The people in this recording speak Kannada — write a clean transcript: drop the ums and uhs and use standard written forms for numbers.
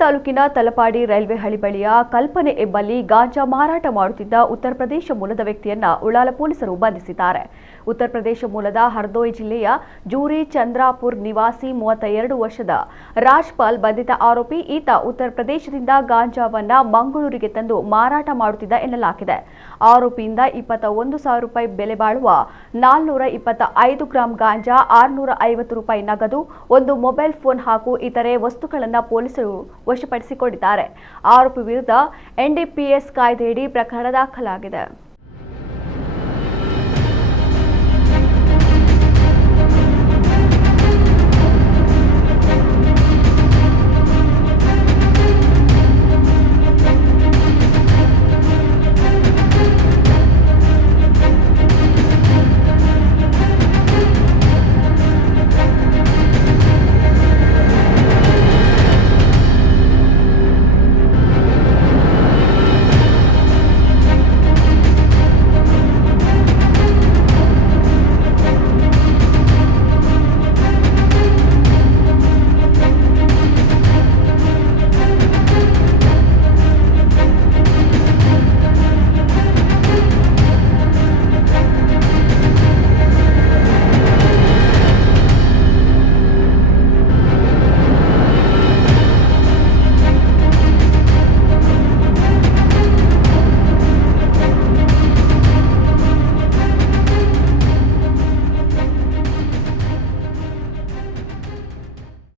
ತಾಲೂಕಿನ ತಲಪಾಡಿ ರೈಲ್ವೆ ಹಳಿ ಬಳಿಯ ಕಲ್ಪನೆ ಎಂಬಲ್ಲಿ ಗಾಂಜಾ ಮಾರಾಟ ಮಾಡುತ್ತಿದ್ದ ಉತ್ತರ ಪ್ರದೇಶ ಮೂಲದ ವ್ಯಕ್ತಿಯನ್ನ ಉಳ್ಳಾಲ ಪೊಲೀಸರು ಬಂಧಿಸಿದ್ದಾರೆ. ಉತ್ತರ ಪ್ರದೇಶ ಮೂಲದ ಹರ್ದೋಯ್ ಜಿಲ್ಲೆಯ ಜೂರಿ ಚಂದ್ರಾಪುರ್ ನಿವಾಸಿ 32 ವರ್ಷದ ರಾಜ್ಪಾಲ್ ಬಂಧಿತ ಆರೋಪಿ. ಈತ ಉತ್ತರ ಪ್ರದೇಶದಿಂದ ಗಾಂಜಾವನ್ನ ಮಂಗಳೂರಿಗೆ ತಂದು ಮಾರಾಟ ಮಾಡುತ್ತಿದ್ದ ಎನ್ನಲಾಗಿದೆ. ಆರೋಪಿಯಿಂದ 21,000 ರೂಪಾಯಿ ಬೆಲೆ ಬಾಳುವ 425 ಗ್ರಾಂ ಗಾಂಜಾ, 650 ರೂಪಾಯಿ ನಗದು, ಒಂದು ಮೊಬೈಲ್ ಫೋನ್ ಹಾಗೂ ಇತರೆ ವಸ್ತುಗಳನ್ನು ಪೊಲೀಸರು ವಶಪಡಿಸಿಕೊಂಡಿದ್ದಾರೆ. ಆರೋಪಿ ವಿರುದ್ಧ NDPS ಕಾಯ್ದೆಯಡಿ ಪ್ರಕರಣ ದಾಖಲಾಗಿದೆ.